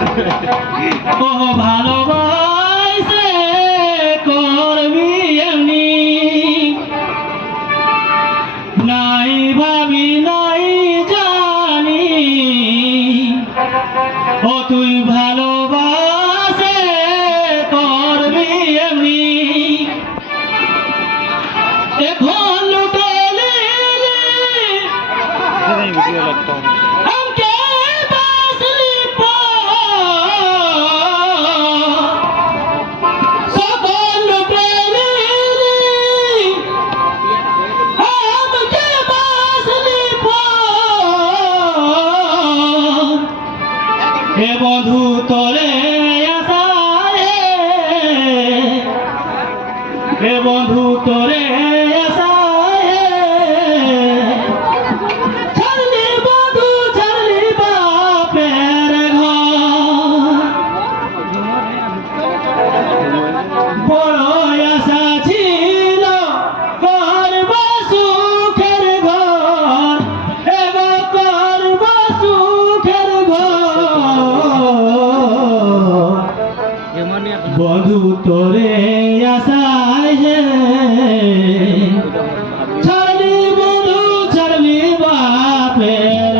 ও ভালোবাসে করবি এমনি নাই ভাবি নাই জানি ও তুই ভালোবাসে করবি এমনি এখন লুটেলি হে বধু তোরে আসায় হে বধু তোরে আসায় ছাড়লি বধু ছাড়লি বাপের ঘর বড় আশা ছিল করব সুখের ঘর এগো করব সুখের ঘর বধু তোরে আশায় ছাড়লি বধু ছাড়লি বাপের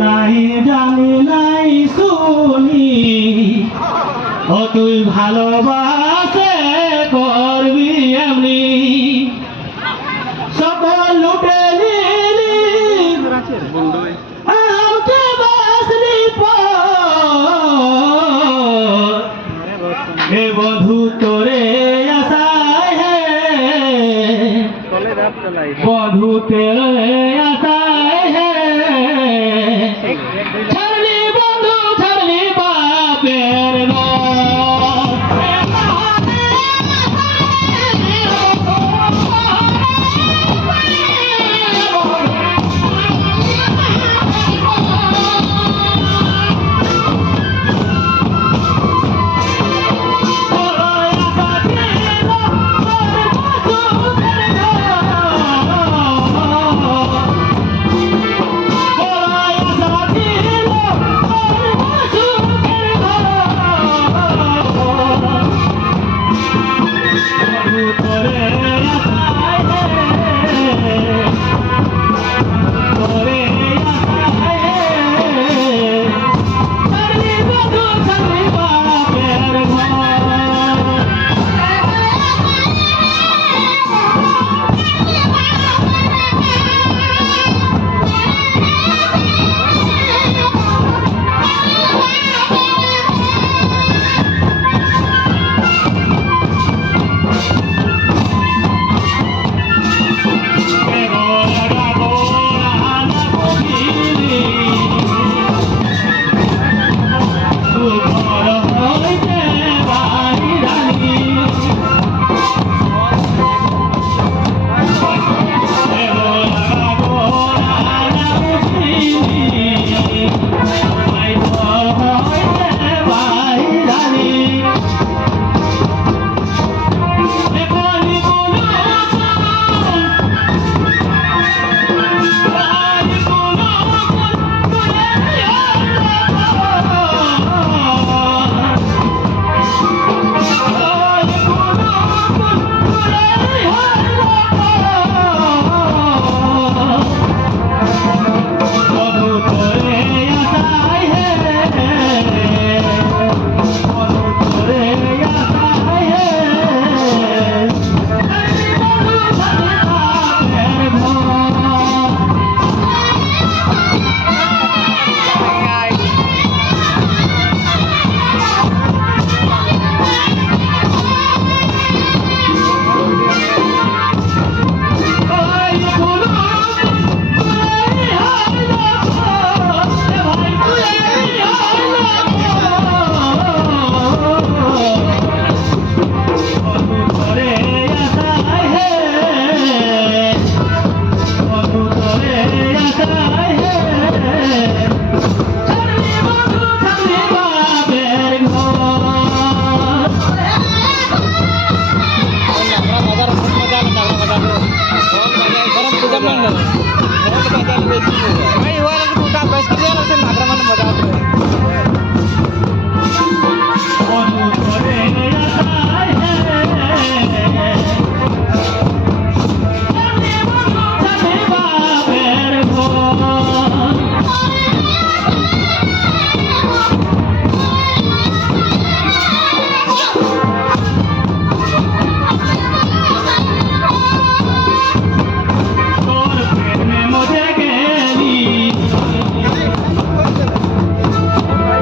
নাই জানি নাই শুনি ও তুই ভালোবাসে করবি এমনি সকল লুটে নিলি আমাকে বাসলি হে বধু তোরে আশায় বধু তেরে আশায় ছাড়লি বন্ধু ছাড়লি বাপের भाई हुआ ना तो का बस के ना से नागरा मन मजा आता है বধু তোরে আশায় জানে বন্ধু জানে বাপের ঘর তোর প্রেমে মজে গেলি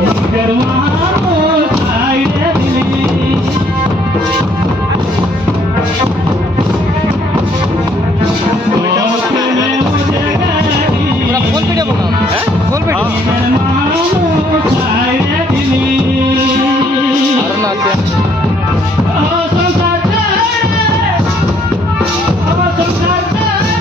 নিজের মানুষ ছাইড়ে দিলি তোর প্রেমে মজে গেলি पूरा फुल वीडियो बनाओ हैं फुल वीडियो নিজের মানুষ ছাইড়ে দিলি अरे ना से ও সংসার ছেড়ে ও সংসার ছেড়ে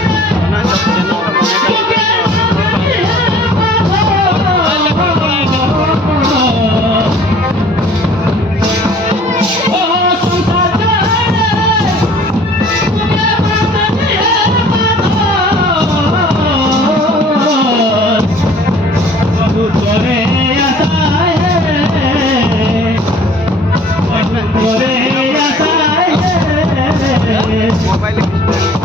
मोबाइल